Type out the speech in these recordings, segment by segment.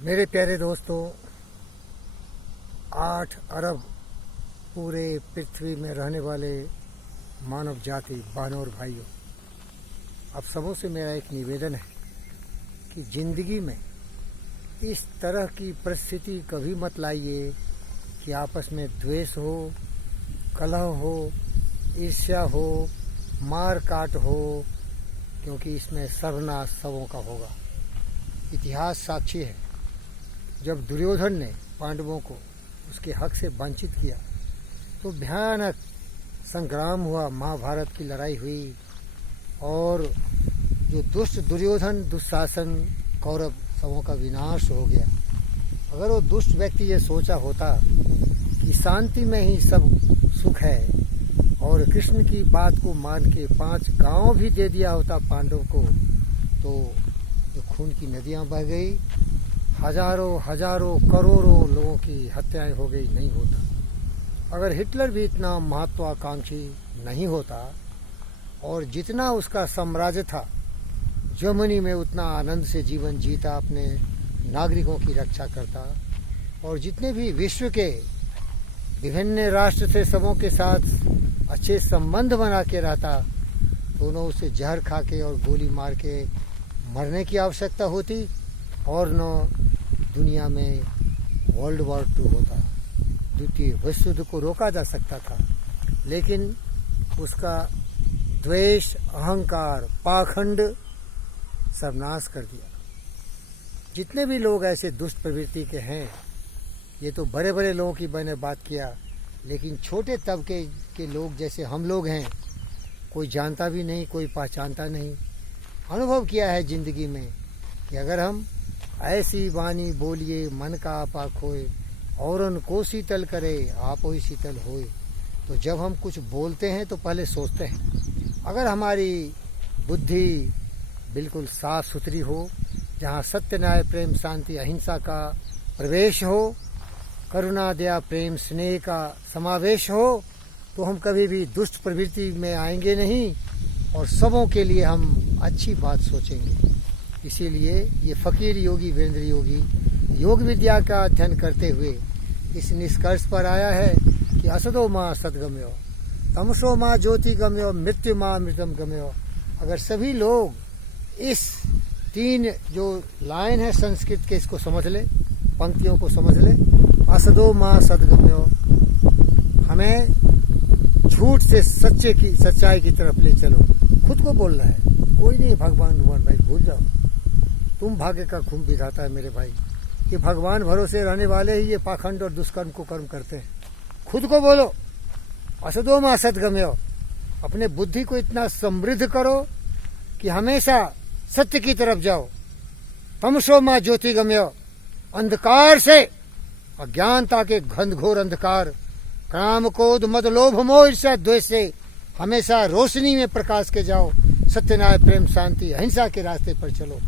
मेरे प्यारे दोस्तों, 8 अरब पूरे पृथ्वी में रहने वाले मानव जाति बहनों और भाइयों, आप सबों से मेरा एक निवेदन है कि ज़िंदगी में इस तरह की परिस्थिति कभी मत लाइए कि आपस में द्वेष हो, कलह हो, ईर्ष्या हो, मार काट हो, क्योंकि इसमें सर्वनाश सबों का होगा। इतिहास साक्षी है, जब दुर्योधन ने पांडवों को उसके हक से वंचित किया तो भयानक संग्राम हुआ, महाभारत की लड़ाई हुई और जो दुष्ट दुर्योधन, दुशासन, कौरव सबों का विनाश हो गया। अगर वो दुष्ट व्यक्ति ये सोचा होता कि शांति में ही सब सुख है और कृष्ण की बात को मान के 5 गांव भी दे दिया होता पांडव को, तो जो खून की नदियां बह गई, हजारों करोड़ों लोगों की हत्याएं हो गई, नहीं होता। अगर हिटलर भी इतना महत्वाकांक्षी नहीं होता और जितना उसका साम्राज्य था, जर्मनी में उतना आनंद से जीवन जीता, अपने नागरिकों की रक्षा करता और जितने भी विश्व के विभिन्न राष्ट्र थे सबों के साथ अच्छे संबंध बना के रहता, तो न उसे जहर खा के और गोली मार के मरने की आवश्यकता होती और न दुनिया में वर्ल्ड वॉर 2 होता, द्वितीय विश्व युद्ध को रोका जा सकता था। लेकिन उसका द्वेष, अहंकार, पाखंड सर्वनाश कर दिया। जितने भी लोग ऐसे दुष्ट प्रवृत्ति के हैं, ये तो बड़े बड़े लोगों की मैंने बात किया, लेकिन छोटे तबके के लोग जैसे हम लोग हैं, कोई जानता भी नहीं, कोई पहचानता नहीं। अनुभव किया है जिंदगी में कि अगर हम ऐसी वाणी बोलिए, मन का आपा खोए, औरन को शीतल करे, आप ही शीतल होए। तो जब हम कुछ बोलते हैं तो पहले सोचते हैं। अगर हमारी बुद्धि बिल्कुल साफ सुथरी हो, जहाँ सत्य, न्याय, प्रेम, शांति, अहिंसा का प्रवेश हो, करुणा, दया, प्रेम, स्नेह का समावेश हो, तो हम कभी भी दुष्ट प्रवृत्ति में आएंगे नहीं और सबों के लिए हम अच्छी बात सोचेंगे। इसीलिए ये फकीर योगी वीरेंद्र योगी योग विद्या का अध्ययन करते हुए इस निष्कर्ष पर आया है कि असदो माँ सद्गम्यो, तमसो माँ ज्योति गम्यो, मृत्यु माँ मृतम गम्यो। अगर सभी लोग इस 3 जो लाइन है संस्कृत के, इसको समझ ले, पंक्तियों को समझ ले, असदो माँ सद्गम्यो, हमें झूठ से सच्चाई की तरफ ले चलो। खुद को बोलना है, कोई नहीं भगवान भाई भूल जाओ, तुम भाग्य का खूब विधाता है मेरे भाई। ये भगवान भरोसे रहने वाले ही ये पाखंड और दुष्कर्म को कर्म करते हैं। खुद को बोलो, असदो मा सद्गम्यो, अपने बुद्धि को इतना समृद्ध करो कि हमेशा सत्य की तरफ जाओ। तमसो मा ज्योति गम्यो, अंधकार से, अज्ञानता के घनघोर अंधकार, काम, क्रोध, मद, लोभ, मोह, ईर्ष्या, द्वेष से हमेशा रोशनी में प्रकाश के जाओ। सत्य, न्याय, प्रेम, शांति, अहिंसा के रास्ते पर चलो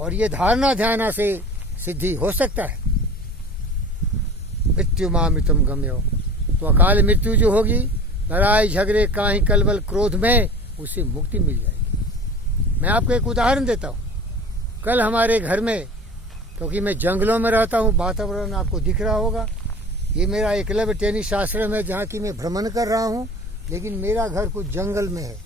और ये धारणा ध्यान से सिद्धि हो सकता है। मृत्यु मामृतम गम्यो, तो अकाल मृत्यु जो होगी, लड़ाई झगड़े, काहीं कलबल, क्रोध में, उससे मुक्ति मिल जाएगी। मैं आपको एक उदाहरण देता हूँ। कल हमारे घर में, क्योंकि मैं जंगलों में रहता हूँ, वातावरण आपको दिख रहा होगा, ये मेरा एकलव्य टेनिस आश्रम है जहाँ की मैं भ्रमण कर रहा हूँ, लेकिन मेरा घर कुछ जंगल में है।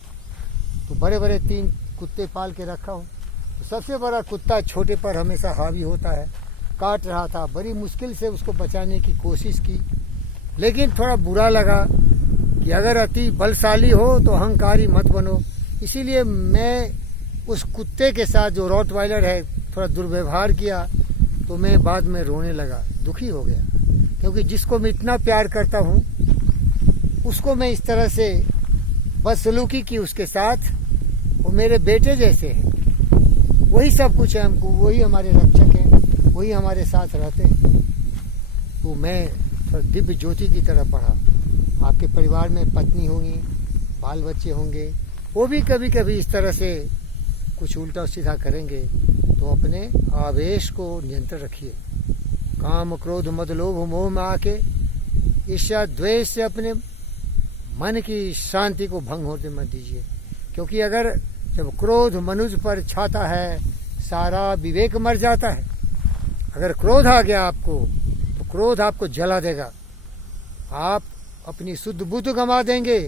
तो बड़े बड़े 3 कुत्ते पाल के रखा हूँ। तो सबसे बड़ा कुत्ता छोटे पर हमेशा हावी होता है, काट रहा था। बड़ी मुश्किल से उसको बचाने की कोशिश की, लेकिन थोड़ा बुरा लगा कि अगर अति बलशाली हो तो अहंकारी मत बनो। इसीलिए मैं उस कुत्ते के साथ, जो रॉटवाइलर है, थोड़ा दुर्व्यवहार किया। तो मैं बाद में रोने लगा, दुखी हो गया, क्योंकि जिसको मैं इतना प्यार करता हूँ उसको मैं इस तरह से बदसलूकी की उसके साथ। वो मेरे बेटे जैसे हैं, वही सब कुछ है हमको, वही हमारे रक्षक हैं, वही हमारे साथ रहते हैं। तो मैं थोड़ा दिव्य ज्योति की तरफ बढ़ा। आपके परिवार में पत्नी होंगी, बाल बच्चे होंगे, वो भी कभी कभी इस तरह से कुछ उल्टा सीधा करेंगे, तो अपने आवेश को नियंत्रण रखिए। काम, क्रोध, मद, लोभ, मोह में आके ईर्ष्या, द्वेष से अपने मन की शांति को भंग होते मत दीजिए, क्योंकि अगर जब क्रोध मनुष्य पर छाता है, सारा विवेक मर जाता है। अगर क्रोध आ गया आपको तो क्रोध आपको जला देगा, आप अपनी शुद्ध बुद्ध गंवा देंगे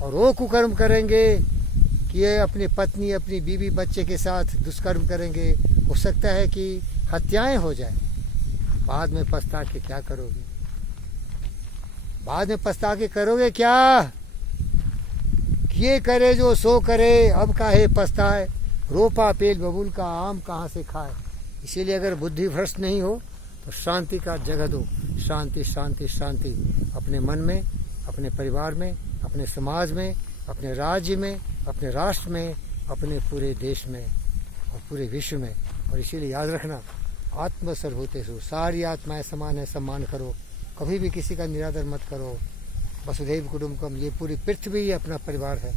और वो कुकर्म करेंगे कि ये अपनी पत्नी, अपनी बीवी, बच्चे के साथ दुष्कर्म करेंगे। हो सकता है कि हत्याएं हो जाए। बाद में पछता के क्या करोगे? बाद में पछता के करोगे क्या? ये करे जो सो करे, अब काहे पछताए, रोपा पेल बबूल का आम कहाँ से खाए। इसीलिए अगर बुद्धि भ्रष्ट नहीं हो तो शांति का जगह दो। शांति शांति शांति अपने मन में, अपने परिवार में, अपने समाज में, अपने राज्य में, अपने राष्ट्र में, अपने पूरे देश में और पूरे विश्व में। और इसीलिए याद रखना, आत्मसर्वभूतेषु, सारी आत्माएं समान है, सम्मान करो, कभी भी किसी का निरादर मत करो। वसुधैव कुटुंबकम, ये पूरी पृथ्वी ही अपना परिवार है।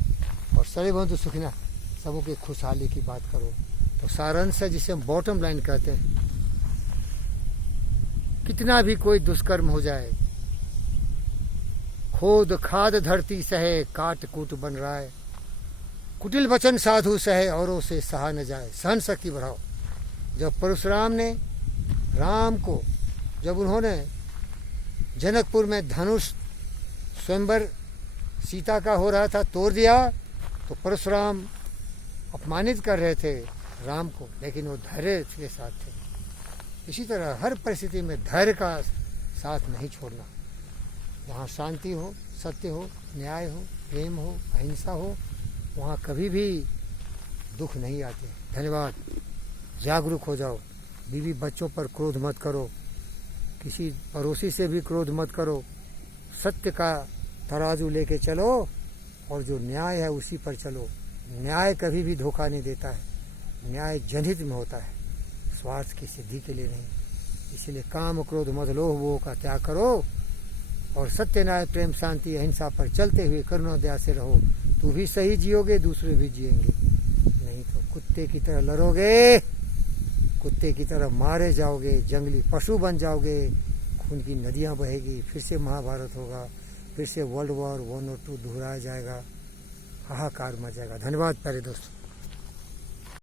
और सर्वभवन्तु सुखिनः, सबों की खुशहाली की बात करो। तो सारांश है जिसे हम बॉटम लाइन कहते हैं। कितना भी कोई दुष्कर्म हो जाए, खोद खाद धरती सहे, काट कूट बन रहा है, कुटिल वचन साधु सहे, औरों से सहा न जाए। सहन शक्ति बढ़ाओ। जब परशुराम ने राम को, जब उन्होंने जनकपुर में धनुष स्वयंवर सीता का हो रहा था, तोड़ दिया, तो परशुराम अपमानित कर रहे थे राम को, लेकिन वो धैर्य के साथ थे। इसी तरह हर परिस्थिति में धैर्य का साथ नहीं छोड़ना। जहाँ शांति हो, सत्य हो, न्याय हो, प्रेम हो, अहिंसा हो, वहाँ कभी भी दुख नहीं आते। धन्यवाद। जागरूक हो जाओ। बीवी बच्चों पर क्रोध मत करो, किसी पड़ोसी से भी क्रोध मत करो। सत्य का तराजू लेके चलो और जो न्याय है उसी पर चलो। न्याय कभी भी धोखा नहीं देता है, न्याय जनहित में होता है, स्वार्थ की सिद्धि के लिए नहीं। इसलिए काम क्रोध मद लोभ मोह का त्याग करो और सत्य, न्याय, प्रेम, शांति, अहिंसा पर चलते हुए करुणा दया से रहो। तू भी सही जियोगे, दूसरे भी जिएंगे। नहीं तो कुत्ते की तरह लड़ोगे, कुत्ते की तरह मारे जाओगे, जंगली पशु बन जाओगे, खून की नदियां बहेगी, फिर से महाभारत होगा, फिर से वर्ल्ड वॉर 1 और 2 दोहराया जाएगा, हाहाकार मच जाएगा। धन्यवाद प्यारे दोस्तों।